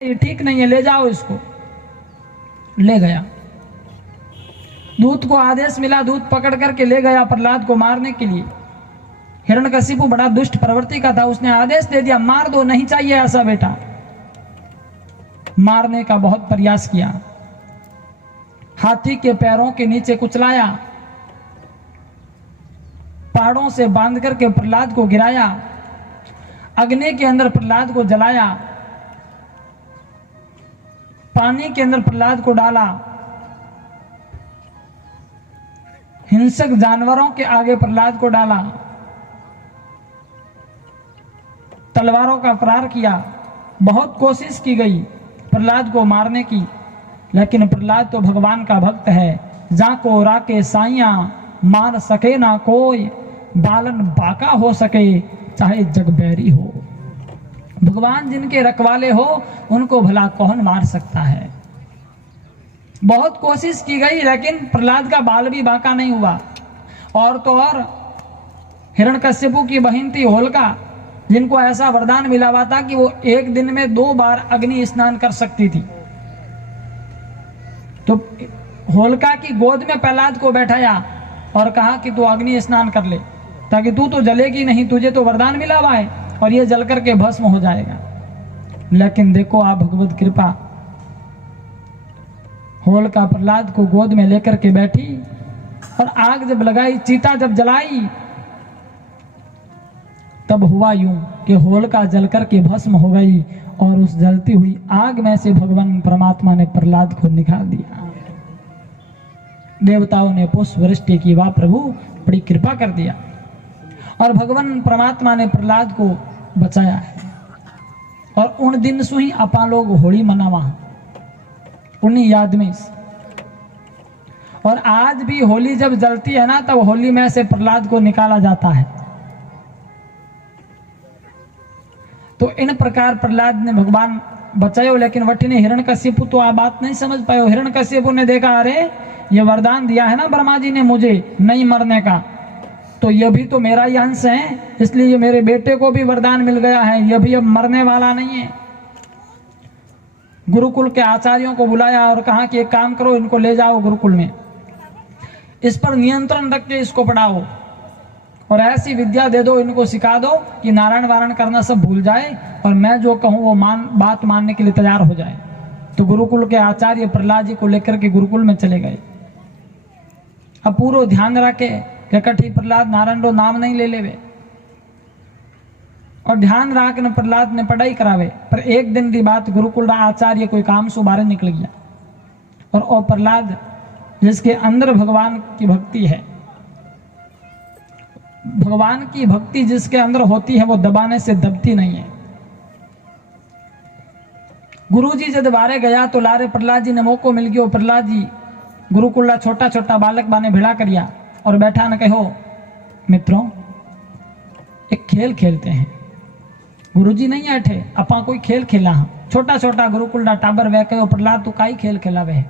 ये ठीक नहीं है, ले जाओ इसको। ले गया, दूत को आदेश मिला, दूत पकड़ करके ले गया प्रहलाद को मारने के लिए। हिरण्यकशिपु बड़ा दुष्ट प्रवृत्ति का था, उसने आदेश दे दिया मार दो, नहीं चाहिए ऐसा बेटा। मारने का बहुत प्रयास किया, हाथी के पैरों के नीचे कुचलाया, पहाड़ों से बांध करके प्रहलाद को गिराया, अग्नि के अंदर प्रहलाद को जलाया, पानी के अंदर प्रहलाद को डाला, हिंसक जानवरों के आगे प्रहलाद को डाला, तलवारों का प्रहार किया। बहुत कोशिश की गई प्रहलाद को मारने की, लेकिन प्रहलाद तो भगवान का भक्त है। जाको राके साइया मार सके ना कोई, बालन बाका हो सके चाहे जगबैरी हो। भगवान जिनके रखवाले हो उनको भला कौन मार सकता है। बहुत कोशिश की गई लेकिन प्रहलाद का बाल भी बाका नहीं हुआ। और तो और हिरण्यकशिपु की बहन थी होलिका, जिनको ऐसा वरदान मिला हुआ था कि वो एक दिन में 2 बार अग्नि स्नान कर सकती थी। तो होलिका की गोद में प्रहलाद को बैठाया और कहा कि तू अग्नि स्नान कर ले, ताकि तू तो जलेगी नहीं, तुझे तो वरदान मिला हुआ है और ये जल करके भस्म हो जाएगा। लेकिन देखो आप भगवत कृपा, होलिका प्रहलाद को गोद में लेकर के बैठी और आग जब लगाई, चिता जब जलाई, तब हुआ यूं कि होलिका जल करके भस्म हो गई और उस जलती हुई आग में से भगवान परमात्मा ने प्रहलाद को निकाल दिया। देवताओं ने पुष्प वृष्टि की, वाह प्रभु बड़ी कृपा कर दिया और भगवान परमात्मा ने प्रहलाद को बचाया है। और उन दिन से ही अपा लोग होली मनावा उन्हीं याद में। और आज भी होली जब जलती है ना, तब होली में से प्रहलाद को निकाला जाता है। तो इन प्रकार प्रहलाद ने भगवान बचायो, लेकिन वठी ने हिरण्यकशिपु तो आ बात नहीं समझ पायो। हिरण्यकशिपु ने देखा अरे ये वरदान दिया है ना ब्रह्मा जी ने मुझे नहीं मरने का, तो ये भी तो मेरा ही अंश है, इसलिए ये मेरे बेटे को भी वरदान मिल गया है, ये भी अब मरने वाला नहीं है। गुरुकुल के आचार्यों को बुलाया और कहा कि एक काम करो, इनको ले जाओ गुरुकुल में, इस पर नियंत्रण रख के इसको पढ़ाओ और ऐसी विद्या दे दो, इनको सिखा दो कि नारायण वारायण करना सब भूल जाए और मैं जो कहूँ वो बात मानने के लिए तैयार हो जाए। तो गुरुकुल के आचार्य प्रहलाद जी को लेकर के गुरुकुल में चले गए। अब पूरा ध्यान रखे कि कठी प्रहलाद नारायण रो नाम नहीं ले लेवे, और ध्यान रख न प्रहलाद ने पढ़ाई करावे। पर एक दिन की बात, गुरुकुल का आचार्य कोई काम से बाहर निकल गया और प्रहलाद जिसके अंदर भगवान की भक्ति है, भगवान की भक्ति जिसके अंदर होती है वो दबाने से दबती नहीं है। गुरुजी जब बारे गया तो लारे प्रहलाद जी ने मौको मिल गयो। प्रहलाद जी गुरुकुल छोटा छोटा बालक बाने भिड़ा करिया और बैठा न कहो मित्रों एक खेल खेलते हैं। गुरुजी नहीं बैठे, अपा कोई खेल खेला हाँ। छोटा छोटा गुरुकुल टाबर वह कहो प्रहलाद तू काई खेल खेला वह?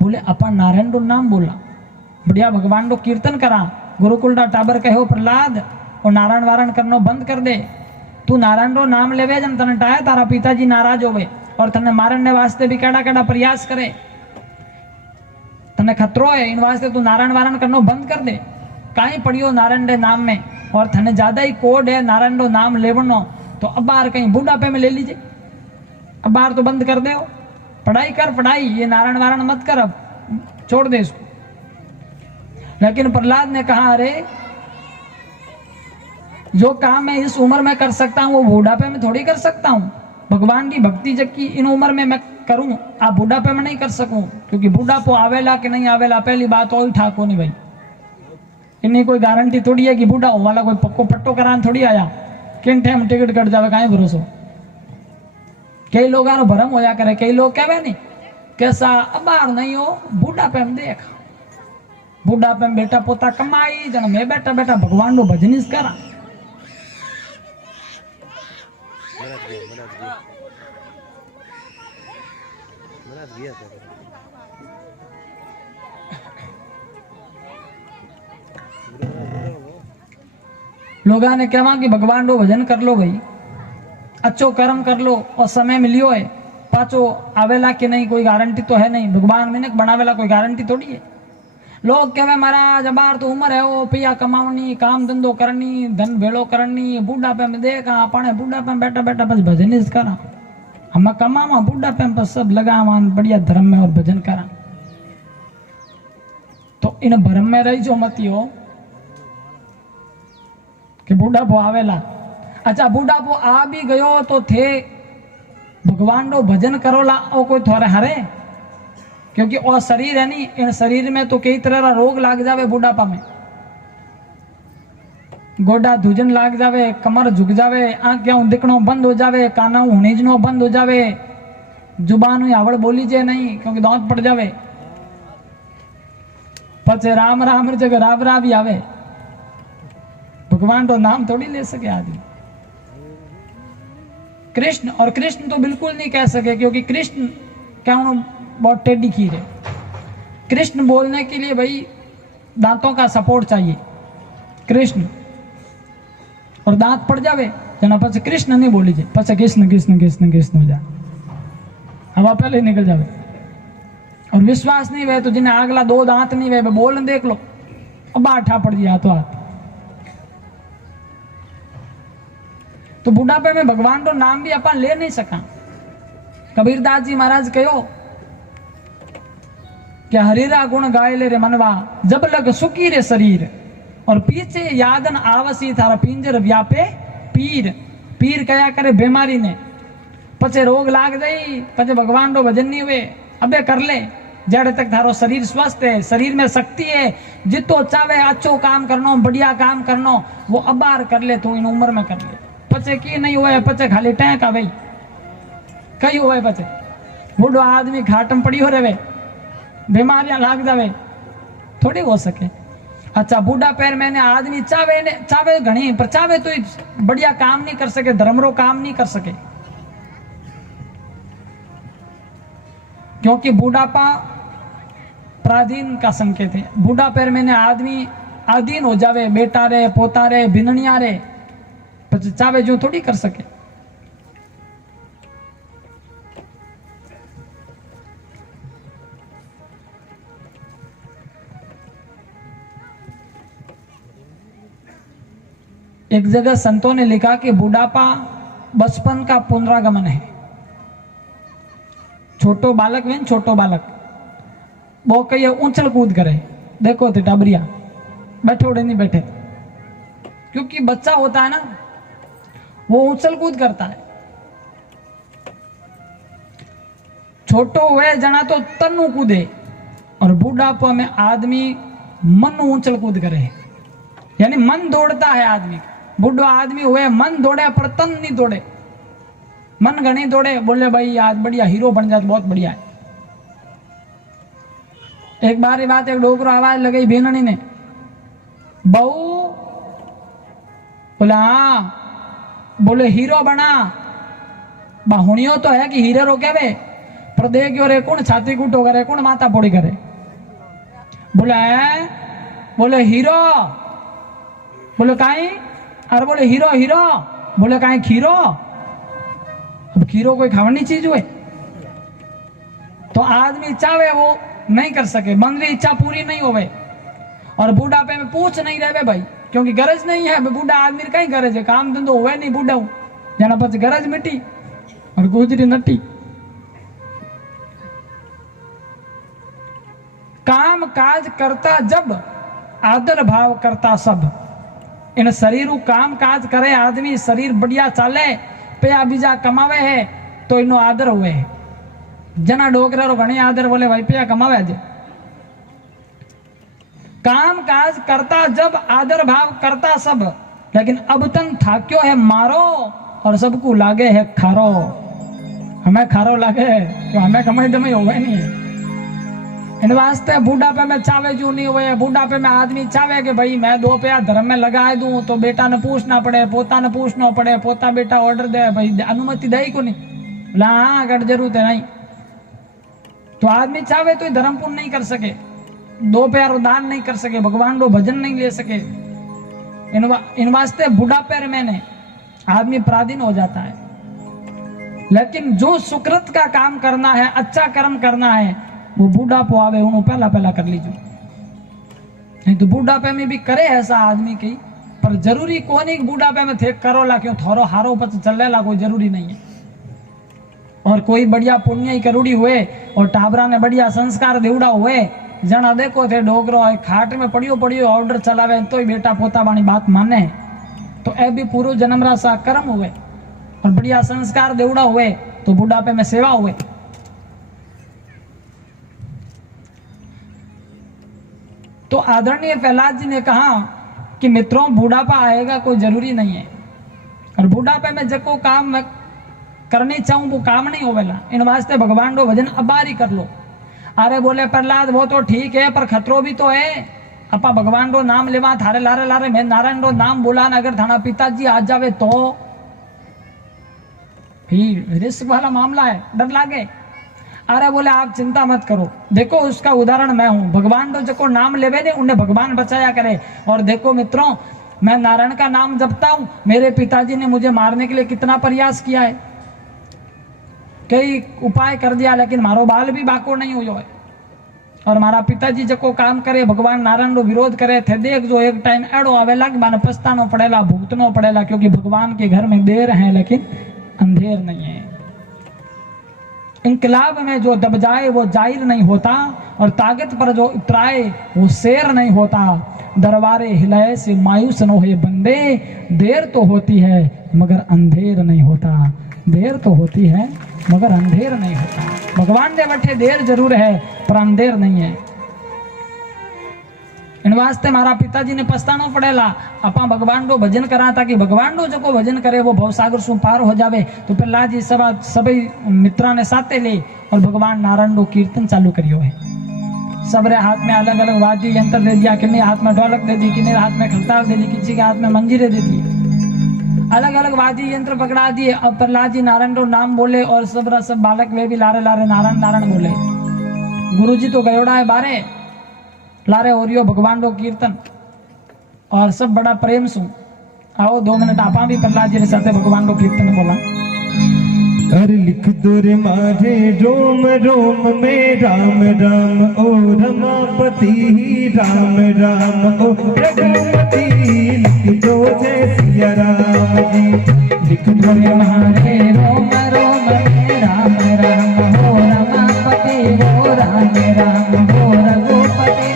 बोले अपा नारायण रो नाम बोला, बढ़िया भगवान रो कीर्तन करा। गुरुकुल टाबर कहो प्रहलाद और नारायण वारायण करनो बंद कर दे, तू नारायण रो नाम लेवे जन तने टाए तारा पिताजी नाराज होवे और तने मारने वास्ते भी केड़ा केड़ा प्रयास करे, तने खतरो है, इन वास्ते तू नारायण वारायण करनो बंद कर दे। काई पड़ियो नारायण रे नाम में और थने ज्यादा ही कोड है नारायण रो नाम लेवनो, तो अब बार कहीं बुढ़ापे में ले लीजिए, अब बार तो बंद कर दे। पढ़ाई कर पढ़ाई, ये नारायण वारायण मत कर, अब छोड़ दे इसको। लेकिन प्रहलाद ने कहा अरे जो काम मैं इस उम्र में कर सकता हूं वो बुढ़ापे में थोड़ी कर सकता हूं। भगवान की भक्ति जबकि इन उम्र में मैं करूं, आप बुढ़ापे में नहीं कर सकूं, क्योंकि बुढ़ापो आवेला कि नहीं आवेला पहली बात और ठाको नहीं भाई। इन्हें कोई गारंटी थोड़ी है कि बूढ़ा हो वाला कोई पक्को पट्टो करान थोड़ी आया किन टाइम टिकट कट जावे, काहे भरोसो। कई लोग भरम होया करे, कई लोग कहे नहीं कैसा अबार नहीं हो बुढ़ापे में देख, बुढ़ापे में बेटा पोता कमाई जन मैं बैठा बैठा भगवान रो भजनीस करा। लोग ने कहवा कि भगवान रो भजन कर लो भाई, अच्छो कर्म कर लो और समय मिलियो है पाचो आवेला कि नहीं कोई गारंटी तो है नहीं। भगवान मिनक बनावेला कोई गारंटी थोड़ी है। लोग कहे महाराज अबार तो उम्र है वो पिया कमावनी काम धंधो करनी धन भेड़ो करनी बुढ़ापे में देखा अपने बुढ़ापे में बैठा बैठा बस भजन ही करा। हम कमावा बुढ़ापे में सब लगावा बढ़िया धर्म में और भजन करा। तो इन भरम में रही जो मती हो कि बुढ़ापो आवेला। अच्छा बुढ़ापो आ भी गयो तो थे भगवान रो भजन करोला ओ कोई थोड़े हरे, क्योंकि वो शरीर है नी इन शरीर में तो कई तरह का रोग लाग जावे बुढ़ापा में। गोडा धुजन लाग जावे कमर झुक जावे आंखें दिखनो बंद हो जावे काना हुणीजनो बंद हो जावे जुबान आवड़ बोली जे नहीं क्योंकि दांत पड़ जावे। पचे राम राम जगह राम राम भी आवे भगवान तो नाम थोड़ी ले सके आदमी। कृष्ण और कृष्ण तो बिल्कुल नहीं कह सके क्योंकि कृष्ण क्या बहुत टेढ़ी खीर है। कृष्ण बोलने के लिए भाई दांतों का सपोर्ट चाहिए कृष्ण और दांत पड़ जावे जना पचे कृष्ण नहीं बोली जाए पचे कृष्ण कृष्ण कृष्ण कृष्ण हो जा हवा पहले निकल जावे। और विश्वास नहीं वे तो जिन्हें अगला दो दांत नहीं वे बोल देख लो अब आठा पड़ जाए तो हाथ। तो बुढ़ापे में भगवान तो नाम भी अपन ले नहीं सका। कबीरदास जी महाराज कहो कि हरिरा गुण गाय ले रे मनवा जब लग सुखी रे शरीर और पीछे यादन आवसी थारा पिंजर व्यापे पीर। पीर कया करे बीमारी ने पचे रोग लाग जाई पचे भगवान रो भजन नहीं हुए अबे कर ले जड़ तक थारो शरीर स्वस्थ है शरीर में शक्ति है जितो चावे अच्छो काम करनो बढ़िया काम करनो वो अबार कर ले तू इन उम्र में कर ले। पचे की नहीं हुआ है पचे खाली टैंक आ भाई कई हुआ है पचे बूढ़ो आदमी घाटम पड़ी हो रहे बीमारियां लाग जावे थोड़ी हो सके। अच्छा बूढ़ा पैर मैंने आदमी चावे घनी पर चावे तो बढ़िया काम नहीं कर सके धर्मरो काम नहीं कर सके क्योंकि बूढ़ापा प्राधीन का संकेत है। बूढ़ा पैर मैंने आदमी अधीन हो जावे बेटा रे पोता रे भिननिया रे चावे जो थोड़ी कर सके। एक जगह संतों ने लिखा कि बुढ़ापा बचपन का पुनरागमन है। छोटो बालक में छोटो बालक वो कही उछल कूद करे देखो थे टाबरिया बैठे उड़े नहीं बैठे क्योंकि बच्चा होता है ना वो उछल कूद करता है। छोटो हुए जना तो तन्नू कूदे और बुढ़ापा में आदमी मन उछल कूद करे यानी मन दौड़ता है आदमी। बुढ़ो आदमी हुए मन दौड़े पर तन नहीं दौड़े मन घनी दौड़े बोले भाई आज बढ़िया हीरो बन जाए बहुत बढ़िया है। एक बार ये बात एक डोकरो आवाज लगाई भेननी ने बहू बोला हाँ बोले हीरो बना बाहुनियो तो है कि हीरे रो कहवे पर देखियो रे कौन छाती कूटो करे कौन माथा फोड़ी करे बोले है बोले हीरो बोले काई अरे बोले हीरो हीरो बोले काई खीरो अब खीरो कोई खावनी चीज हुए तो आदमी चाहे वो नहीं कर सके बंदरी इच्छा पूरी नहीं होवे और बूढ़ापे में पूछ नहीं रहे भाई क्योंकि गरज नहीं है बूढ़ा आदमी कहीं गरज है काम धंधो हुए नहीं बूढ़ा जना पच गरज मिटी और गुजरी नटी। काम काज करता जब आदर भाव करता सब। इन शरीर काम काज करे आदमी शरीर बढ़िया चाले पया बीजा कमावे है तो इनो आदर हुए है। जना डोकरा रो घणी आदर बोले भाई पया कमावे जे काम काज करता जब आदर भाव करता सब लेकिन अब तन थाक्यो है मारो और सबको लागे है खारो। हमें खारो लागे तो हमें कमाई दमाई होवे नहीं है। इन वास्ते बुढ़ापे में चावे जो नहीं हुए बुढ़ापे में आदमी चावे कि भाई मैं 2 पैसा धर्म में लगा दूं तो बेटा ने पूछना पड़े पोता ने पूछना पड़े पोता बेटा ऑर्डर दे भाई अनुमति दे को नहीं ला हाँ अगर जरूरत है नहीं तो आदमी चावे तो धर्म पूर्ण नहीं कर सके 2 पैर दान नहीं कर सके भगवान को भजन नहीं ले सके। इन वास्ते बुढ़ापे में आदमी पराधीन हो जाता है। लेकिन जो सुकृत का काम करना है, अच्छा कर्म करना है, वो बूढ़ापो आवे उन्हों पहला पहला कर लीजो। नहीं तो बूढ़ापे में भी करे ऐसा आदमी की, पर जरूरी कौन है बूढ़ापे में थे करो ला क्यों थोरो हारो पच चले ला, कोई जरूरी नहीं है। और कोई बढ़िया पुण्य ही करूड़ी हुए और टाबरा ने बढ़िया संस्कार देवड़ा हुए, जना देखो थे डोगरो खाट में पड़ियो पड़ियो ऑर्डर चलावे तो ही बेटा पोता वाली बात माने, तो ए भी पूर्व जन्म रा सा कर्म हुए और बढ़िया संस्कार देवड़ा हुए तो बुढ़ापे में सेवा हुए। तो आदरणीय प्रहलाद जी ने कहा कि मित्रों बुढ़ापा आएगा कोई जरूरी नहीं है, और बुढ़ापे में जको काम मैं करनी चाहूं वो काम नहीं होवेला, इन वास्ते भगवान रो भजन अबारी कर लो। अरे बोले प्रहलाद वो तो ठीक है पर खतरो भी तो है, अपा भगवान रो नाम लेवा थारे लारे लारे मैं नारायण रो नाम बोला ना, अगर थाना पिताजी आ जावे तो रिस्क वाला मामला है, डर लागे। अरे बोले आप चिंता मत करो, देखो उसका उदाहरण मैं हूं, भगवान तो जको नाम लेवे ने उन्हें भगवान बचाया करे। और देखो मित्रों मैं नारायण का नाम जपता हूं, मेरे पिताजी ने मुझे मारने के लिए कितना प्रयास किया है, कई उपाय कर दिया, लेकिन मारो बाल भी बाको नहीं हुआ है। और मारा पिताजी जको काम करे भगवान नारायण रो विरोध करे थे, देख जो एक टाइम एड़ो आवेला कि माने पछतानो पड़ेला, भुगतनो पड़ेला, क्योंकि भगवान के घर में देर है लेकिन अंधेर नहीं है। इंकलाब में जो दब जाए वो जाहिर नहीं होता, और ताकत पर जो उतराए वो शेर नहीं होता। दरबारे हिलाए से मायूस न होए बंदे, देर तो होती है मगर अंधेर नहीं होता, देर तो होती है मगर अंधेर नहीं होता। भगवान ने बैठे देर जरूर है पर अंधेर नहीं है। इन वास्ते मारा पिताजी ने पछतानो पड़ेला, अपा भगवान रो भजन करा ताकि भगवान रो जो भजन करे वो भवसागर सु पार हो जावे। तो प्रहलाद जी सभी मित्रा ने साथे ले और भगवान नारायण रो कीर्तन चालू करियो है। सबरे हाथ में अलग अलग वाद्य यंत्र दे दिया, किन्ने हाथ में ढोलक दे दी, किन्ने हाथ में खड़ताल दे दी, किसी के हाथ में मंजीरे दे दी, अलग अलग वाद्य यंत्र पकड़ा दिए। अब प्रहलाद जी नारायण रो नाम बोले और सब बालक वे भी लारे लारे नारायण नारायण बोले। गुरु जी तो गयोड़ा है बारे लारे ओरियो भगवान रो कीर्तन और सब बड़ा प्रेम सु। आओ 2 मिनट आपा भी प्रहलाद जी ने साथे भगवान रो कीर्तन बोला। अरे लिख दो रे मारे रोम रोम में राम राम ओ रमापति, राम राम ओ रघुपति, लिख दो जय सिया राम जी। लिख दो रे मारे रोम रोम में राम राम हो रमापति, हो राम राम हो रघुपति,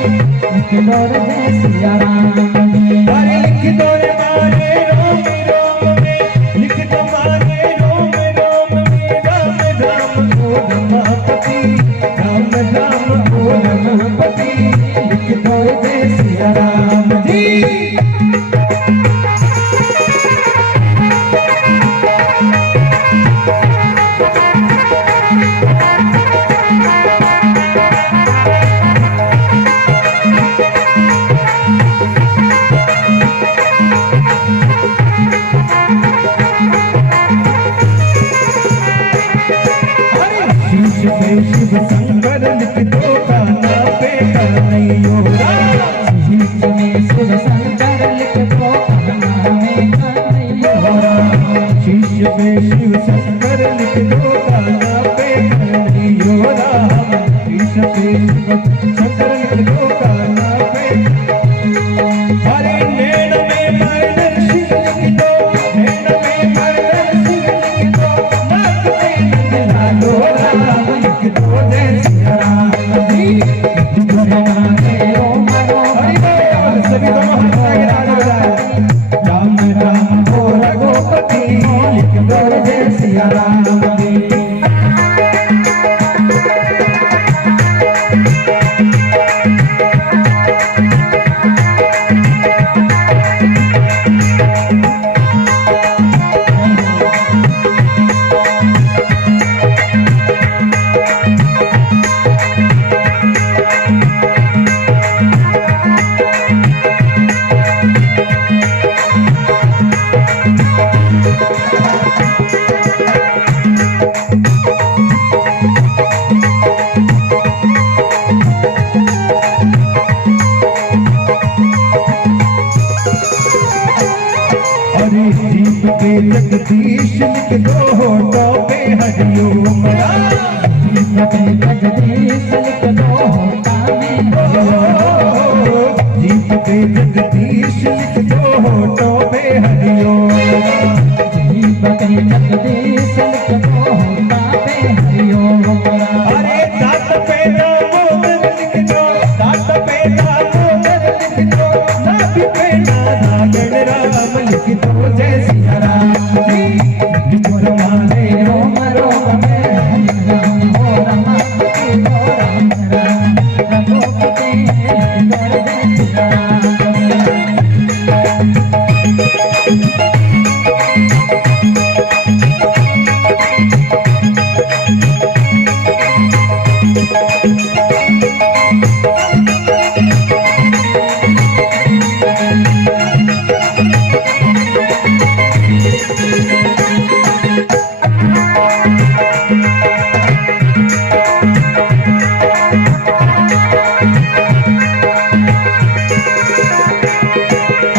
लिख दो रे जय सिया राम जी। अरे लिख दो रे मारे रोम रोम में, लिख दो मारे रोम रोम में राम राम हो रमापति, राम राम हो रघुपति, लिख दो रे जय सिया राम जी। शिव शंकर लिख दो काना पे कन्हैया राम, शिव शंकर लिख दो काना में कन्हैया राम, शिव शंकर लिख दो काना पे कन्हैया राम, शिव शंकर लिख दो काना पे। हरे नैन में मरदर सिंह लिख दो, नैन में मरदर सिंह लिख दो, नाक में नंदलालो राम, लिख दो जय सिया राम जी। लिख दो रे मारे रोम रोम जगदीश लिख दो होता में जीत पे जगदीश लिख दो होठों पे हरिओम। जीत पे जगदीश लिख दो होता पे हरिओम। अरे दांत पे नाम लिख दो, दांत पे नाम लिख दो, नाभि पे नारायण राम लिख दो, जय सिया राम जी। लिखो रमाले रोम रोम में राम राम हो रमापति हो राम राम रघुपति कर दे सिया राम।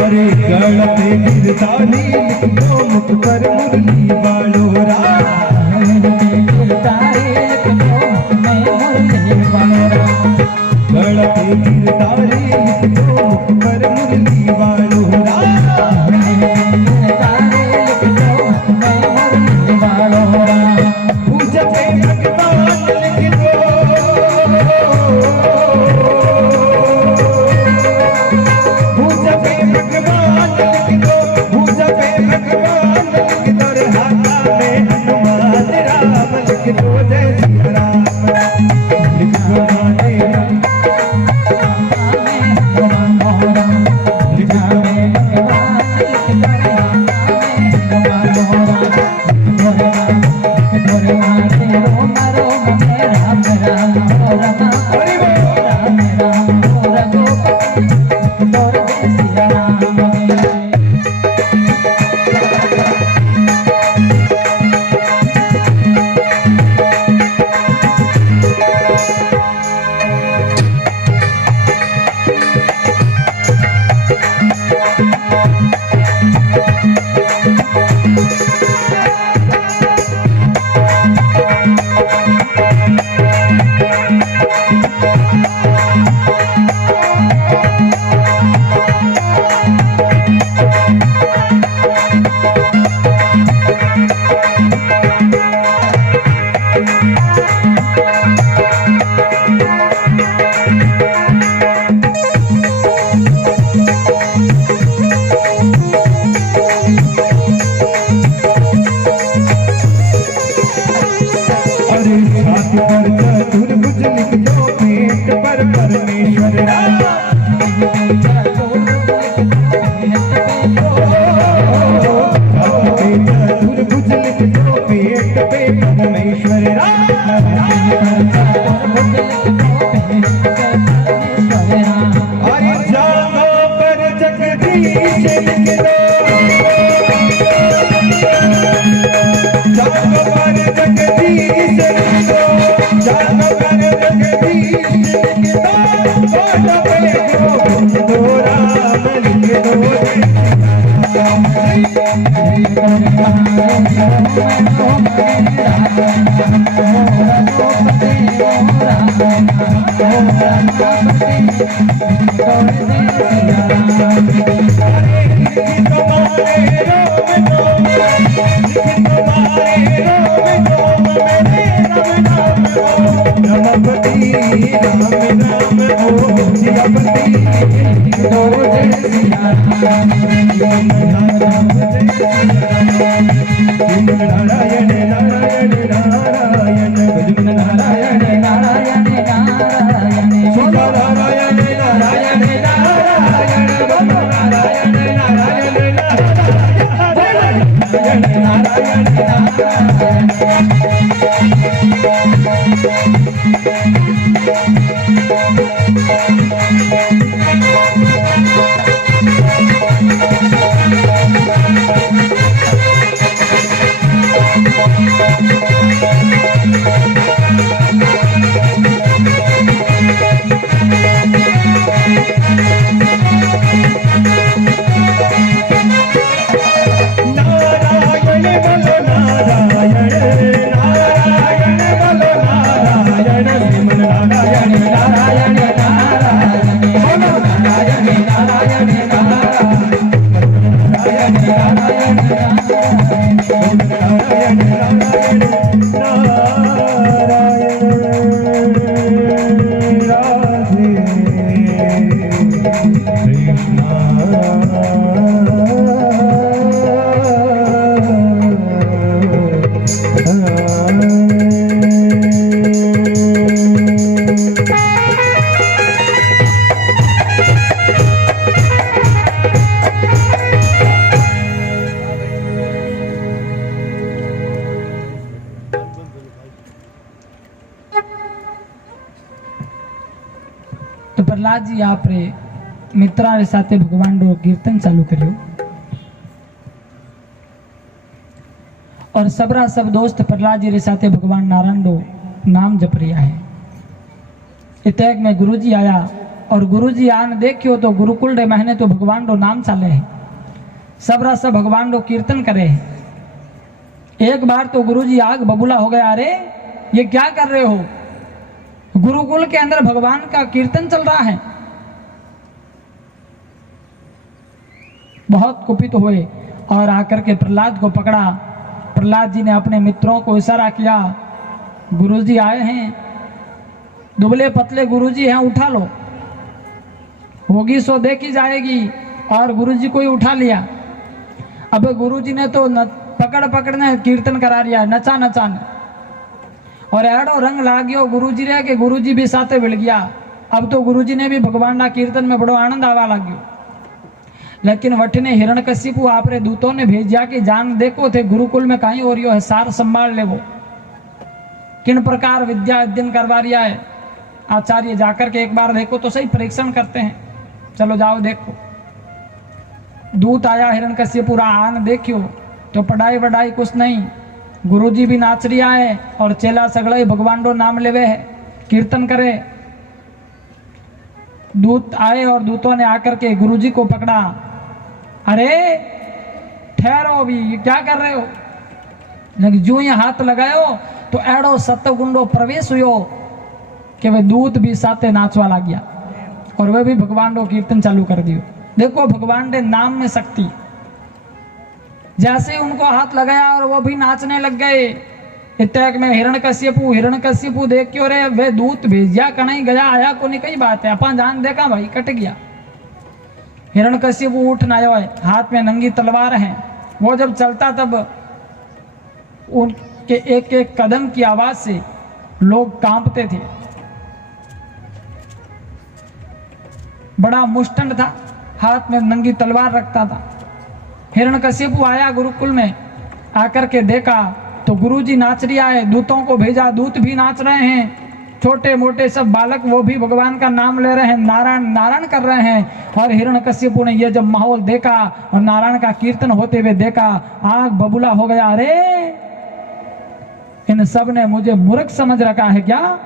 अरे गल पे गिरधारी लिख दो, मुख पर मुरली वालो राम। गिरधारी लिख दो मैं मुरली वालो गल पे गिरधारी लिख दो, मुख पर मुरली वालो राम। गिरधारी लिख दो मैं मुरली वालो पूज पे भगवान लिख दो, पूज पे भगवान लिख दो, पूज पे भगवान लिख दो, रे हाथा में हनुमान राम लिख दो, जय सिया राम लिख दो, राधे राम लिख दो, अरे छाती पर चतुर्भुज लिख दो, पेट पर परमेश्वर राम। छाती पे चतुर्भुज लिख दो, पेट पे परमेश्वर राम। अरे जानो पर जगदीश लिख दो, जानो पर जगदीश लिख दो, जानो पर जगदीश लिख दो, होठों पे गोविंद दो राम लिख दो, रमापति राम राम ओ सियापति ओ जय सिया राम। नारायण नारायण नारायण भजन नारायण नारायण नारायण सोना नारायण नारायण नारायण बोलो नारायण नारायण नारायण नारायण नारायण बोलो नारायण नारायण बोलो नारायण तो प्रहलाद जी आप रे मित्रा रे साथे भगवान रो कीर्तन चालू करियो और सबरा सब दोस्त प्रहलाद जी रे साथे भगवान नारायण रो नाम जप रिया है। इतक में गुरुजी आया और गुरुजी आन देखियो तो गुरुकुल रे महीने तो भगवान रो नाम चाले है, सबरा सब भगवान रो कीर्तन करे है। एक बार तो गुरुजी आग बबूला हो गया, अरे ये क्या कर रहे हो, गुरुकुल के अंदर भगवान का कीर्तन चल रहा है। बहुत कुपित हुए और आकर के प्रहलाद को पकड़ा। प्रहलाद जी ने अपने मित्रों को इशारा किया, गुरुजी आए हैं, दुबले पतले गुरुजी हैं, उठा लो, होगी सो देखी जाएगी। और गुरुजी को ही उठा लिया। अब गुरुजी ने तो पकड़ पकड़ने कीर्तन करा रिया, नचा नचान और एड़ो रंग लाग्यो गुरुजी रे के गुरुजी भी साथे मिल गया। अब तो गुरुजी ने भी भगवान ना कीर्तन में बड़ो आनंद आवा लाग्यो। लेकिन वठने हिरण्यकशिपु आपरे दूतों ने भेजा कि जान देखो थे गुरुकुल में कहीं हो रियो है, सार संभाल ले, वो किन प्रकार विद्या अध्ययन करवा रिया है। आचार्य जाकर के एक बार देखो तो सही, परीक्षण करते हैं, चलो जाओ देखो। दूत आया हिरण्यकशिपु आन देखियो तो पढ़ाई वढ़ाई कुछ नहीं, गुरुजी भी नाच रिया है और चेला सगड़े भगवान रो नाम लेवे है, कीर्तन करे। दूत आए और दूतों ने आकर के गुरुजी को पकड़ा, अरे ठहरो, अभी क्या कर रहे हो। लेकिन जो ये हाथ लगायो तो एड़ो सतगुंडो प्रवेश हुयो कि वे दूत भी साथे नाचवा लग गया और वे भी भगवान रो कीर्तन चालू कर दियो। देखो भगवान के नाम में शक्ति। जैसे उनको हाथ लगाया और वो भी नाचने लग गए। इतक में हिरण्यकशिपु देख क्यों रे, वे दूत भेजिया कहीं गया आया को नहीं, कई बात है अपन जान देखा भाई, कट गया। हिरण्यकशिपु उठ ना आयो है, हाथ में नंगी तलवार है। वो जब चलता तब उनके एक एक कदम की आवाज से लोग कांपते थे। बड़ा मुष्टंड था, हाथ में नंगी तलवार रखता था। हिरण्यकशिपु आया गुरुकुल में, आकर के देखा तो गुरुजी नाच रिया है, दूतों को भेजा, दूत भी नाच रहे हैं, छोटे मोटे सब बालक वो भी भगवान का नाम ले रहे हैं, नारायण नारायण कर रहे हैं। और हिरण्यकशिपु ने ये जब माहौल देखा और नारायण का कीर्तन होते हुए देखा, आग बबूला हो गया, अरे इन सब ने मुझे मूर्ख समझ रखा है क्या,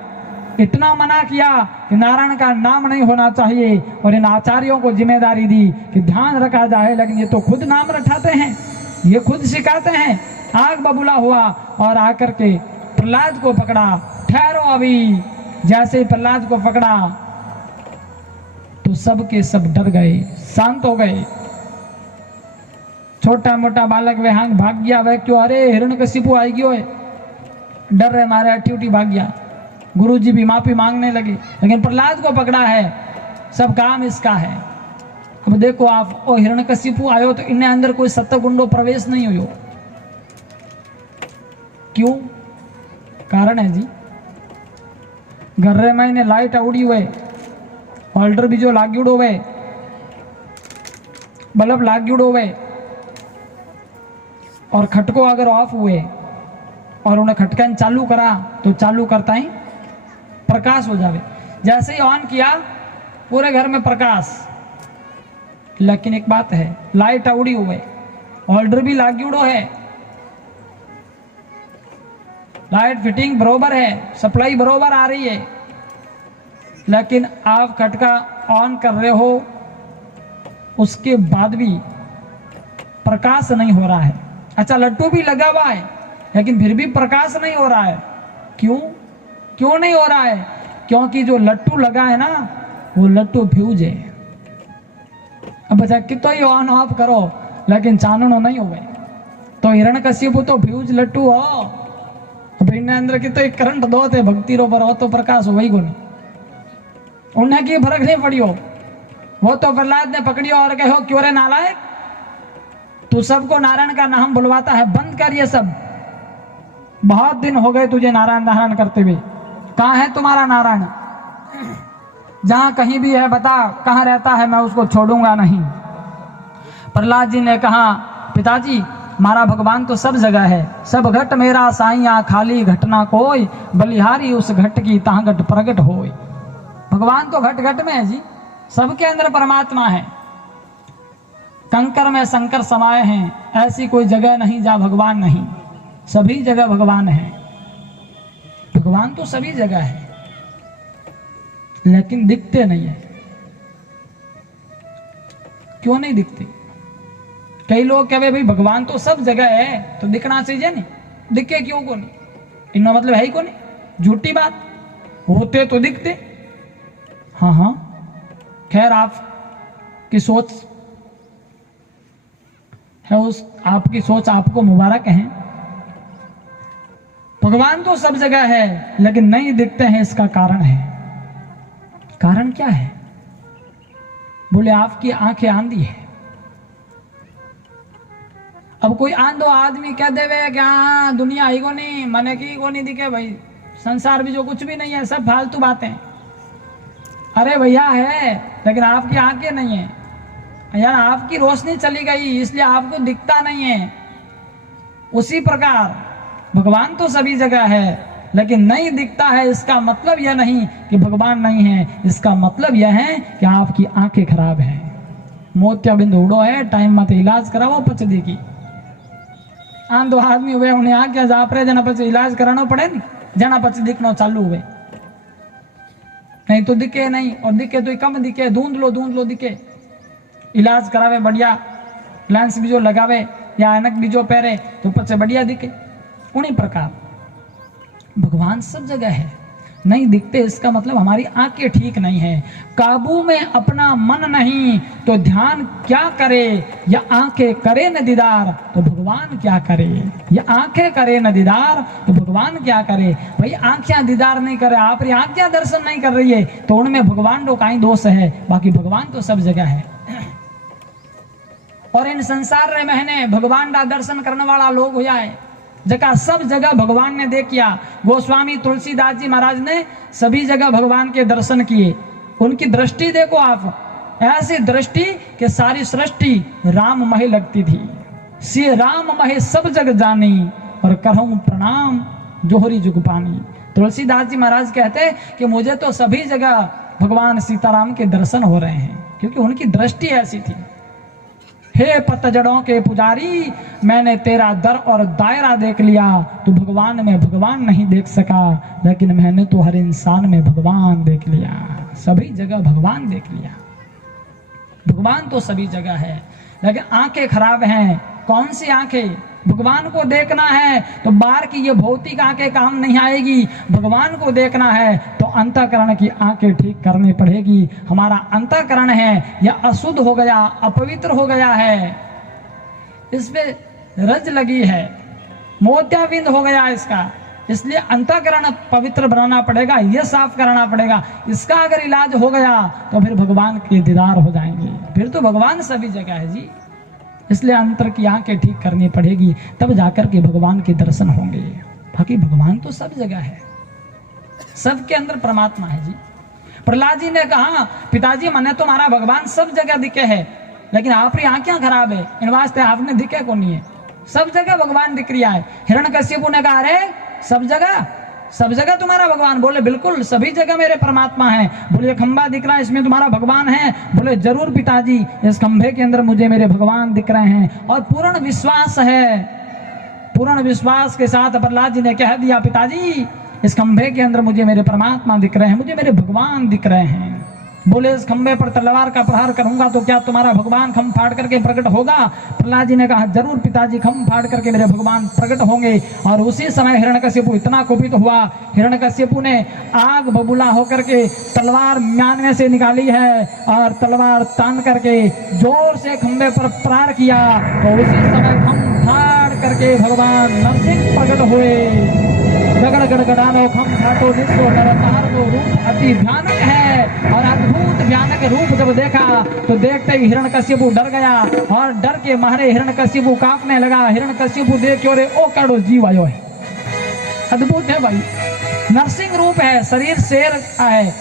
इतना मना किया कि नारायण का नाम नहीं होना चाहिए और इन आचार्यों को जिम्मेदारी दी कि ध्यान रखा जाए, लेकिन ये तो खुद नाम रटाते हैं, ये खुद सिखाते हैं। आग बबूला हुआ और आकर के प्रहलाद को पकड़ा, ठहरो अभी। जैसे ही प्रहलाद को पकड़ा तो सब के सब डर गए, शांत हो गए। छोटा मोटा बालक वे हांग भाग गया, वह क्यों, अरे हिरण्यकशिपु आई गयो है, डर रहे मारे अटी उठी भाग गया। गुरुजी भी माफी मांगने लगे, लेकिन प्रहलाद को पकड़ा है, सब काम इसका है। अब देखो आप, ओ हिरण्यकशिपु आयो तो इन्हें अंदर कोई सत्तगुंडो प्रवेश नहीं हुयो, क्यों, कारण है जी, घर्रे में इन्हें लाइट उड़ी हुए, होल्डर भी जो लाग्यूड़ो हुए, बल्ब लाग्यूड़ो हुए, और खटको अगर ऑफ हुए और उन्हें खटकन चालू करा तो चालू करता ही प्रकाश हो जावे। जैसे ही ऑन किया पूरे घर में प्रकाश। लेकिन एक बात है, लाइट उड़ी हुए, होल्डर भी लाग्यूड़ो है, लाइट फिटिंग बरोबर है, सप्लाई बरोबर आ रही है, लेकिन आप खटका ऑन कर रहे हो उसके बाद भी प्रकाश नहीं हो रहा है। अच्छा लट्टू भी लगा हुआ है लेकिन फिर भी प्रकाश नहीं हो रहा है, क्यों, क्यों नहीं हो रहा है, क्योंकि जो लट्टू लगा है ना वो लट्टू फ्यूज है। अब बचा कितो ही ऑन ऑफ करो लेकिन चाननो नहीं हो गए। तो हिरण्यकशिपु तो फ्यूज लट्टू हो, अब इन्हें अंदर कितो एक करंट दो थे भक्ति रो पर हो तो प्रकाश हो वही को नहीं, उन्हें की फर्क नहीं पड़ियो। वो तो प्रहलाद ने पकड़ियो और कहो क्यों रे नालायक, तू सबको नारायण का नाम बुलवाता है, बंद कर ये सब, बहुत दिन हो गए तुझे नारायण नारायण करते हुए, कहाँ है तुम्हारा नारायण, जहां कहीं भी है बता कहाँ रहता है, मैं उसको छोड़ूंगा नहीं। प्रहलाद जी ने कहा पिताजी मारा भगवान तो सब जगह है, सब घट मेरा साइया खाली घटना कोई, बलिहारी उस घट की तहाँ घट प्रगट होय। भगवान तो घट घट में है जी, सबके अंदर परमात्मा है। कंकर में शंकर समाये हैं, ऐसी कोई जगह नहीं जहां भगवान नहीं, सभी जगह भगवान है। भगवान तो सभी जगह है, लेकिन दिखते नहीं है। क्यों नहीं दिखते? कई लोग कहे भाई भगवान तो सब जगह है, तो दिखना चाहिए नहीं, दिखे क्यों को नहीं? इनका मतलब है ही को नहीं, झूठी बात। होते तो दिखते। हाँ हाँ, खैर आपकी सोच है, उस आपकी सोच आपको मुबारक है। भगवान तो सब जगह है लेकिन नहीं दिखते हैं, इसका कारण है। कारण क्या है? बोले आपकी आंखें आंधी है। अब कोई आंधो आदमी कह देवे कि हाँ दुनिया ही को नहीं, मने की को नहीं दिखे, भाई संसार भी जो कुछ भी नहीं है, सब फालतू बातें। अरे भैया है, लेकिन आपकी आंखें नहीं है यार, आपकी रोशनी चली गई इसलिए आपको दिखता नहीं है। उसी प्रकार भगवान तो सभी जगह है लेकिन नहीं दिखता है, इसका मतलब यह नहीं कि भगवान नहीं है, इसका मतलब यह है कि आपकी आंखें खराब है। मोतियाबिंद उड़ो है, टाइम मत इलाज कराओ पचदी की। आंधो आदमी हुए उन्हें आज्ञा जापरे जना पच इलाज कराना पड़े नहीं, जना पच दिखना चालू हुए, नहीं तो दिखे नहीं, और दिखे तो कम दिखे, धूंध लो दिखे। इलाज करावे बढ़िया, लेंस भी जो लगावे या ऐनक भी जो पहरे तो पचे बढ़िया दिखे। उन्हीं प्रकार भगवान सब जगह है, नहीं दिखते इसका मतलब हमारी आंखें ठीक नहीं है। काबू में अपना मन नहीं तो ध्यान क्या करे, या आंखें करे न दीदार तो भगवान क्या करे। या आंखें करे न दीदार तो भगवान क्या करे। भाई आंखें दीदार नहीं करे, आप आंखें दर्शन नहीं कर रही है तो उनमें भगवान को कहीं दोष है, बाकी भगवान तो सब जगह है। और इन संसार रे महीने भगवान का दर्शन करने वाला लोग हुआ है, जगह सब जगह भगवान ने देखिया। गोस्वामी तुलसीदास जी महाराज ने सभी जगह भगवान के दर्शन किए। उनकी दृष्टि देखो आप, ऐसी दृष्टि कि सारी सृष्टि राममय लगती थी। सी राममय सब जग जानी और करहूं प्रणाम जोहरी जुग पानी। तुलसीदास जी महाराज कहते कि मुझे तो सभी जगह भगवान सीताराम के दर्शन हो रहे हैं, क्योंकि उनकी दृष्टि ऐसी थी। हे पतझड़ों के पुजारी, मैंने तेरा दर और दायरा देख लिया, तो भगवान में भगवान नहीं देख सका, लेकिन मैंने तो हर इंसान में भगवान देख लिया। सभी जगह भगवान देख लिया। भगवान तो सभी जगह है, लेकिन आंखें खराब हैं। कौन सी आंखें? भगवान को देखना है तो बाहर की ये भौतिक आंखें काम नहीं आएगी। भगवान को देखना है तो अंतःकरण की आंखें ठीक करनी पड़ेगी। हमारा अंतःकरण है यह अशुद्ध हो गया, अपवित्र हो गया है, इस पे रज लगी है, मोतियाबिंद हो गया इसका, इसलिए अंतःकरण पवित्र बनाना पड़ेगा, ये साफ कराना पड़ेगा। इसका अगर इलाज हो गया तो फिर भगवान के दीदार हो जाएंगे, फिर तो भगवान सभी जगह है जी। इसलिए अंतर की आंखें ठीक करनी पड़ेगी, तब जाकर के भगवान के दर्शन होंगे। बाकी भगवान तो सब जगह है, सबके अंदर परमात्मा है जी। प्रहलाद जी ने कहा पिताजी मने तो हमारा भगवान सब जगह दिखे है, लेकिन आपकी आंखें खराब है, इन वास्ते आपने दिखे को नहीं है। सब जगह भगवान दिख रहा है। हिरण्यकश्यप ने कहा अरे सब जगह तुम्हारा भगवान। बोले बिल्कुल सभी जगह मेरे परमात्मा है। बोले ये खंबा दिख रहा है, इसमें तुम्हारा भगवान है। बोले जरूर पिताजी, इस खंभे के अंदर मुझे मेरे भगवान दिख रहे हैं। और पूर्ण विश्वास है, पूर्ण विश्वास के साथ प्रहलाद जी ने कह दिया पिताजी इस खंभे के अंदर मुझे मेरे परमात्मा दिख रहे हैं, मुझे मेरे भगवान दिख रहे हैं। बोले इस खंभे पर तलवार का प्रहार करूंगा तो क्या तुम्हारा भगवान खंभ फाड़ करके प्रकट होगा? प्रहलाद जी ने कहा जरूर पिताजी, खंभ फाड़ करके मेरे भगवान प्रकट होंगे। और उसी समय हिरण्यकश्यपु इतना कुपित हुआ, हिरण्यकश्यपु ने आग बबूला होकर के तलवार म्यान में से निकाली है और तलवार तान करके जोर से खंभे पर प्रहार किया। तो उसी समय खंभ फाड़ करके भगवान नरसिंह प्रकट हुए। गगड़ गड़गड़ानो खम फाटो निस्सो नरतार को रूप अति भयानक है। और अद्भुत भयानक रूप जब देखा तो देखते ही हिरण्यकश्यपु डर गया और डर के मारे हिरण्यकश्यपु कांपने लगा। हिरण्यकश्यपु देखियो रे ओ कड़ो जीव आयो है। अद्भुत है भाई, नरसिंह रूप है, शरीर शेर का है,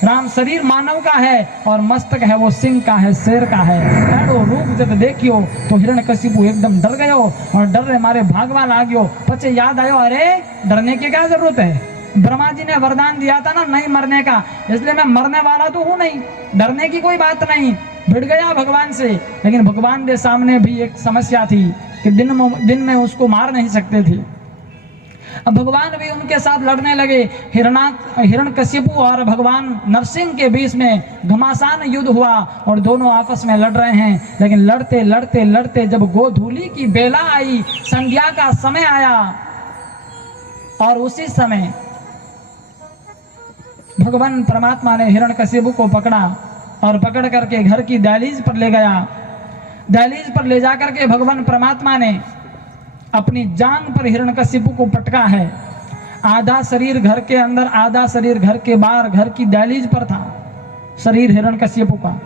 राम शरीर मानव का है और मस्तक है वो सिंह का है, शेर का है। ऐडो रूप जब देखियो तो हिरण्यकश्यपु एकदम डर गयो और डर रे मारे भागवा लाग्यो। पचे याद आयो अरे डरने की क्या जरूरत है, ब्रह्मा जी ने वरदान दिया था ना नहीं मरने का, इसलिए मैं मरने वाला तो हूं नहीं, डरने की कोई बात नहीं। भिड़ गया भगवान से, लेकिन भगवान के सामने भी एक समस्या थी कि दिन में उसको मार नहीं सकते थे। अब भगवान भी उनके साथ लड़ने लगे। हिरण्यकशिपु और भगवान नरसिंह के बीच में घमासान युद्ध हुआ और दोनों आपस में लड़ रहे हैं। लेकिन लड़ते लड़ते लड़ते जब गोधूली की बेला आई, संध्या का समय आया, और उसी समय भगवान परमात्मा ने हिरण्यकशिपु को पकड़ा और पकड़ करके घर की दहलीज पर ले गया। दहलीज पर ले जाकर के भगवान परमात्मा ने अपनी जांग पर हिरण्यकशिपु को पटका है। आधा शरीर घर के अंदर, आधा शरीर घर के बाहर, घर की दहलीज पर था शरीर हिरण्यकशिपु का।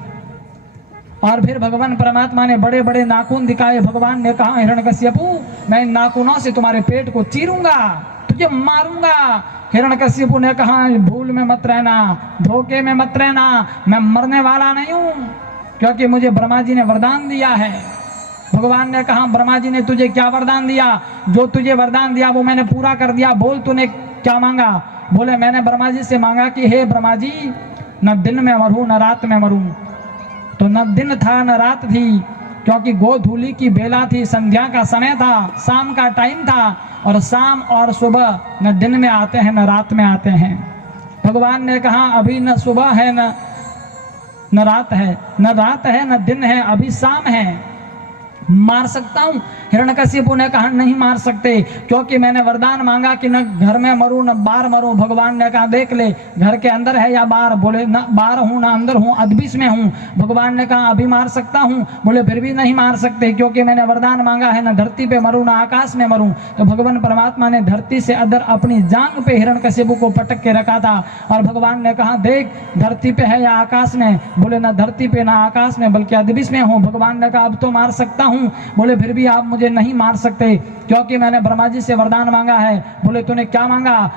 और फिर भगवान परमात्मा ने बड़े बड़े नाखून दिखाए। भगवान ने कहा, हिरण्यकशिपु मैं इन नाखूनों से तुम्हारे पेट को चीरूंगा, तुझे मारूंगा। हिरण्यकशिपु ने कहा, भूल में मत रहना, धोखे में मत रहना, मैं मरने वाला नहीं हूं, क्योंकि मुझे ब्रह्मा जी ने वरदान दिया है। भगवान ने कहा, ब्रह्मा जी ने तुझे क्या वरदान दिया? जो तुझे वरदान दिया वो मैंने पूरा कर दिया, बोल तूने क्या मांगा? बोले, मैंने ब्रह्मा जी से मांगा कि हे ब्रह्मा जी, न दिन में मरूं न रात में मरूं। तो न दिन था न रात थी, क्योंकि गोधूली की बेला थी, संध्या का समय था, शाम का टाइम था, और शाम और सुबह न दिन में आते हैं न रात में आते हैं। भगवान ने कहा, अभी न सुबह है न रात है, न रात है न दिन है, अभी शाम है, मार सकता हूं? हिरण्यकशिपु ने कहा, नहीं मार सकते, क्योंकि मैंने वरदान मांगा कि न घर में मरूं न बाहर मरूं। भगवान ने कहा, देख ले घर के अंदर है या बाहर? बोले, न बाहर हूं न अंदर हूं, अदबिस में हूं। भगवान ने कहा, अभी मार सकता हूं? बोले, फिर भी नहीं मार सकते, क्योंकि मैंने वरदान मांगा है न धरती पे मरूं न आकाश में मरूं। तो भगवान परमात्मा ने धरती से अदर अपनी जांग पे हिरण्यकशिपु को पटक के रखा था, और भगवान ने कहा, देख धरती पे है या आकाश में? बोले, न धरती पे ना आकाश में, बल्कि अदबिस में हूं। भगवान ने कहा, अब तो मार सकता हूं। बोले, फिर भी आप मुझे नहीं मार सकते, क्योंकि मैंने ब्रह्मा जी से वरदान मांगा है। बोले, तूने क्या मांगा?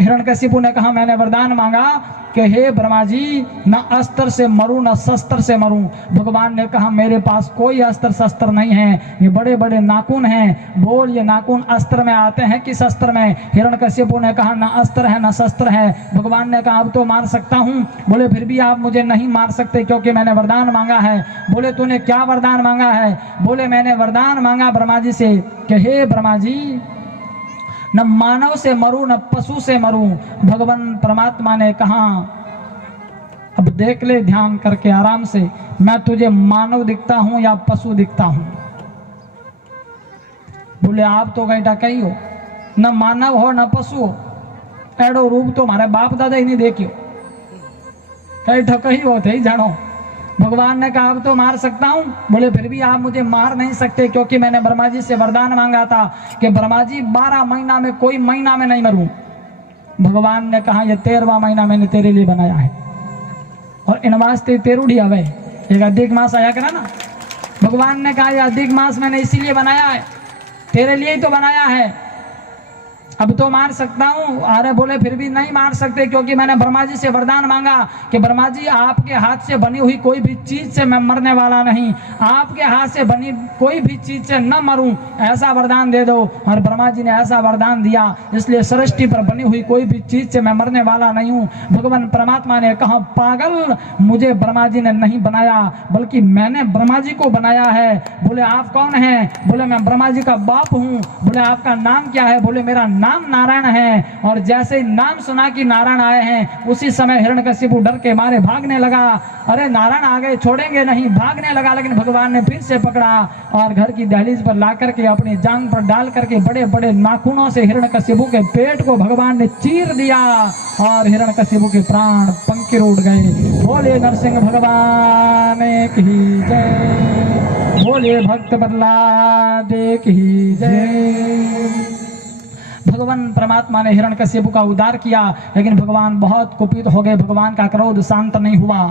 हिरण्यकशिपु ने कहा, मैंने वरदान मांगा कि हे ब्रह्मा जी, न अस्त्र से मरूं न शस्त्र से मरूं। भगवान ने कहा, मेरे पास कोई अस्त्र शस्त्र नहीं है, ये बड़े बड़े नाखून हैं। बोल, ये नाखून अस्त्र में आते हैं कि शस्त्र में? हिरण्यकशिपु ने कहा, न अस्त्र है न शस्त्र है। भगवान ने कहा, अब तो मार सकता हूं। बोले, फिर भी आप मुझे नहीं मार सकते, क्योंकि मैंने वरदान मांगा है। बोले, तूने क्या वरदान मांगा है? बोले, मैंने वरदान मांगा ब्रह्मा जी से कि हे ब्रह्मा जी, न मानव से मरूं न पशु से मरूं। भगवान परमात्मा ने कहा, अब देख ले ध्यान करके आराम से, मैं तुझे मानव दिखता हूं या पशु दिखता हूं? बोले, आप तो कहीं कही हो, न मानव हो न पशु हो, एडो रूप तो हमारे बाप दादा ही नहीं देखियो, कहीं ठकही हो थे जानो। भगवान ने कहा, अब तो मार सकता हूं। बोले, फिर भी आप मुझे मार नहीं सकते, क्योंकि मैंने ब्रह्मा जी से वरदान मांगा था कि ब्रह्मा जी 12 महीना में कोई महीना में नहीं मरूं। भगवान ने कहा, यह 13वां महीना मैंने तेरे लिए बनाया है, और इन वास्ते तेरुड़ी आवे, एक अधिक मास आया करा ना। भगवान ने कहा, यह अधिक मास मैंने इसीलिए बनाया है, तेरे लिए ही तो बनाया है, अब तो मार सकता हूं। अरे बोले, फिर भी नहीं मार सकते, क्योंकि मैंने ब्रह्मा जी से वरदान मांगा कि ब्रह्मा जी, आपके हाथ से बनी हुई कोई भी चीज से मैं मरने वाला नहीं, आपके हाथ से बनी कोई भी चीज से न मरूं, ऐसा वरदान दे दो। और ब्रह्मा जी ने ऐसा वरदान दिया, इसलिए सृष्टि पर बनी हुई कोई भी चीज से मैं मरने वाला नहीं हूं। भगवान परमात्मा ने कहा, पागल, मुझे ब्रह्मा जी ने नहीं बनाया, बल्कि मैंने ब्रह्मा जी को बनाया है। बोले, आप कौन हैं? बोले, मैं ब्रह्मा जी का बाप हूं। बोले, आपका नाम क्या है? बोले, मेरा नाम नारायण है। और जैसे ही नाम सुना कि नारायण आए हैं, उसी समय हिरण्यकशिपु डर के मारे भागने लगा। अरे नारायण आ गए, छोड़ेंगे नहीं, भागने लगा। लेकिन भगवान ने फिर से पकड़ा और घर की दहलीज पर ला करके अपनी जांग पर डाल करके बड़े बड़े नाखूनों से हिरण्यकशिपु के पेट को भगवान ने चीर दिया, और हिरण्यकशिपु के प्राण पंखी उड़ गए। बोले नरसिंह भगवान की जय, बोले भक्त प्रहलाद की जय। भगवान परमात्मा ने हिरण्यकशिपु का उद्धार किया, लेकिन भगवान बहुत कुपित हो गए। भगवान का क्रोध शांत नहीं हुआ।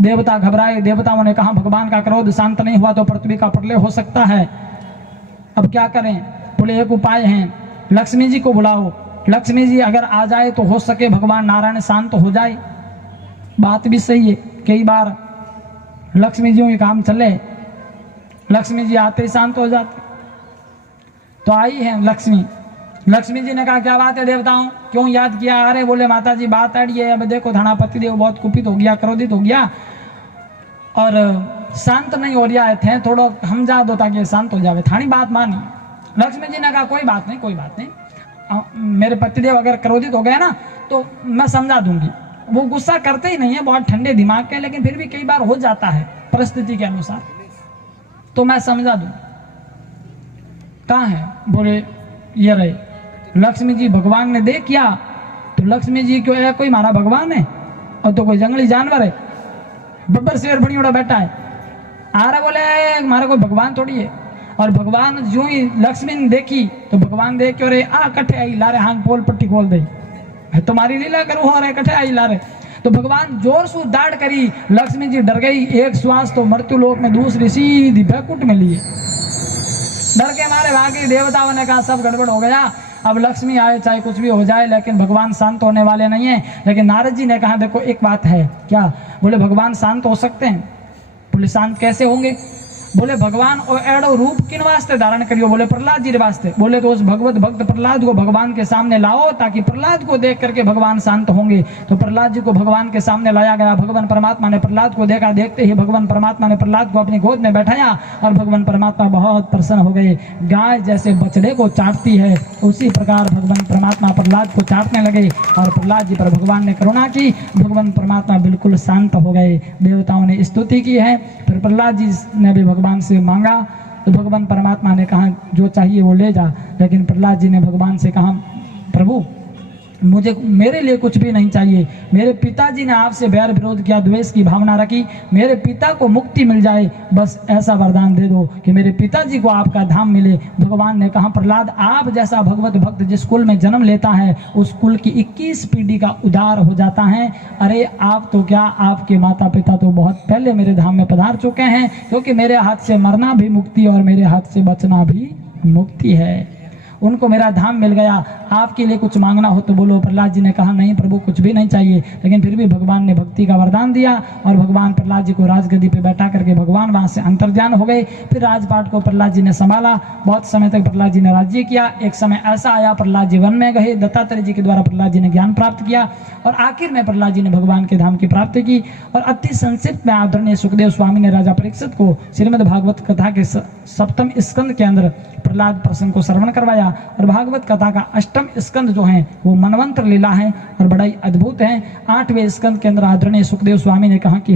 देवता घबराए। देवताओं ने कहा, भगवान का क्रोध शांत नहीं हुआ तो पृथ्वी का प्रलय हो सकता है, अब क्या करें? बोले, एक उपाय है, लक्ष्मी जी को बुलाओ। लक्ष्मी जी अगर आ जाए तो हो सके भगवान नारायण शांत हो जाए। बात भी सही है, कई बार लक्ष्मी जी के काम चले, लक्ष्मी जी आते ही शांत हो जाते। तो आई है लक्ष्मी, लक्ष्मी जी ने कहा क्या बात है देवताओं, क्यों याद किया? अरे बोले माता जी बात अड़ी है, अब देखो थाना पतिदेव बहुत कुपित हो गया, क्रोधित हो गया और शांत नहीं हो रहा है, थे थोड़ा हम जा दो ताकि शांत हो जावे। थानी बात मानी। लक्ष्मी जी ने कहा कोई बात नहीं, कोई बात नहीं, मेरे पतिदेव अगर क्रोधित हो गए ना तो मैं समझा दूंगी। वो गुस्सा करते ही नहीं है, बहुत ठंडे दिमाग के, लेकिन फिर भी कई बार हो जाता है परिस्थिति के अनुसार, तो मैं समझा दूं। कहाँ है? बोले ये रहे। लक्ष्मी जी भगवान ने देख किया तो लक्ष्मी जी क्यों है, कोई मारा भगवान है और तो कोई जंगली जानवर है, बब्बर शेर बनी उड़ा बैठा है। आ रहा बोले मारा कोई भगवान थोड़ी है। और भगवान जो ही लक्ष्मी ने देखी तो भगवान देख के आ कट्ठे आई ला रहे, हांग पोल पट्टी खोल दे, तुम्हारी लीला करूँ हो रहे, कट्ठे आई ला रहे। तो भगवान जोर से दाड़ करी, लक्ष्मी जी डर गई, एक श्वास तो मृत्यु लोक में, दूसरी सीधी बैकुंठ में लिए। डर के मारे भागी। देवताओं ने कहा सब गड़बड़ हो गया, अब लक्ष्मी आए चाहे कुछ भी हो जाए, लेकिन भगवान शांत होने वाले नहीं है। लेकिन नारद जी ने कहा देखो एक बात है। क्या? बोले भगवान शांत हो सकते हैं। बोले शांत कैसे होंगे? बोले भगवान और एड़ो रूप किन वास्ते धारण करियो? बोले प्रहलाद जी के वास्ते। बोले तो उस भगवत भक्त प्रहलाद को भगवान के सामने लाओ ताकि प्रहलाद को देख करके भगवान शांत होंगे। तो प्रहलाद जी को भगवान के सामने लाया गया। भगवान परमात्मा ने प्रहलाद को देखा, देखते ही भगवान परमात्मा ने प्रहलाद को अपनी गोद में बैठाया और भगवान परमात्मा बहुत प्रसन्न हो गए। गाय जैसे बछड़े को चाटती है उसी प्रकार भगवान परमात्मा प्रहलाद को चाटने लगे और प्रहलाद जी पर भगवान ने करुणा की, भगवान परमात्मा बिल्कुल शांत हो गए। देवताओं ने स्तुति की है। फिर प्रहलाद जी ने भी भगवान से मांगा तो भगवान परमात्मा ने कहा जो चाहिए वो ले जा। लेकिन प्रहलाद जी ने भगवान से कहा प्रभु मुझे मेरे लिए कुछ भी नहीं चाहिए, मेरे पिताजी ने आपसे बैर विरोध किया, द्वेष की भावना रखी, मेरे पिता को मुक्ति मिल जाए, बस ऐसा वरदान दे दो कि मेरे पिताजी को आपका धाम मिले। भगवान ने कहा प्रहलाद आप जैसा भगवत भक्त जिस कुल में जन्म लेता है उस कुल की 21 पीढ़ी का उद्धार हो जाता है। अरे आप तो क्या, आपके माता पिता तो बहुत पहले मेरे धाम में पधार चुके हैं, क्योंकि मेरे हाथ से मरना भी मुक्ति और मेरे हाथ से बचना भी मुक्ति है, उनको मेरा धाम मिल गया। आपके लिए कुछ मांगना हो तो बोलो। प्रहलाद जी ने कहा नहीं प्रभु कुछ भी नहीं चाहिए। लेकिन फिर भी भगवान ने भक्ति का वरदान दिया और भगवान प्रहलाद जी को राजगद्दी पे बैठा करके भगवान वहां से अंतर्ध्यान हो गए। फिर राजपाट को प्रहलाद जी ने संभाला, बहुत समय तक प्रहलाद जी ने राज्य किया। एक समय ऐसा आया प्रहलाद जी वन में गए, दत्तात्रेय जी के द्वारा प्रहलाद जी ने ज्ञान प्राप्त किया और आखिर में प्रहलाद जी ने भगवान के धाम की प्राप्ति की। और अति संक्षिप्त में आदरणीय सुखदेव स्वामी ने राजा परीक्षित को श्रीमद् भागवत कथा के 7वें स्कंद के अंदर प्रहलाद प्रसंग को श्रवण करवाया। और भागवत कथा का 8वां स्कंद जो है वो मनवंतर लीला है और बड़ा ही अद्भुत है। 8वें स्कंद के अंदर आदरणीय सुखदेव स्वामी ने कहा कि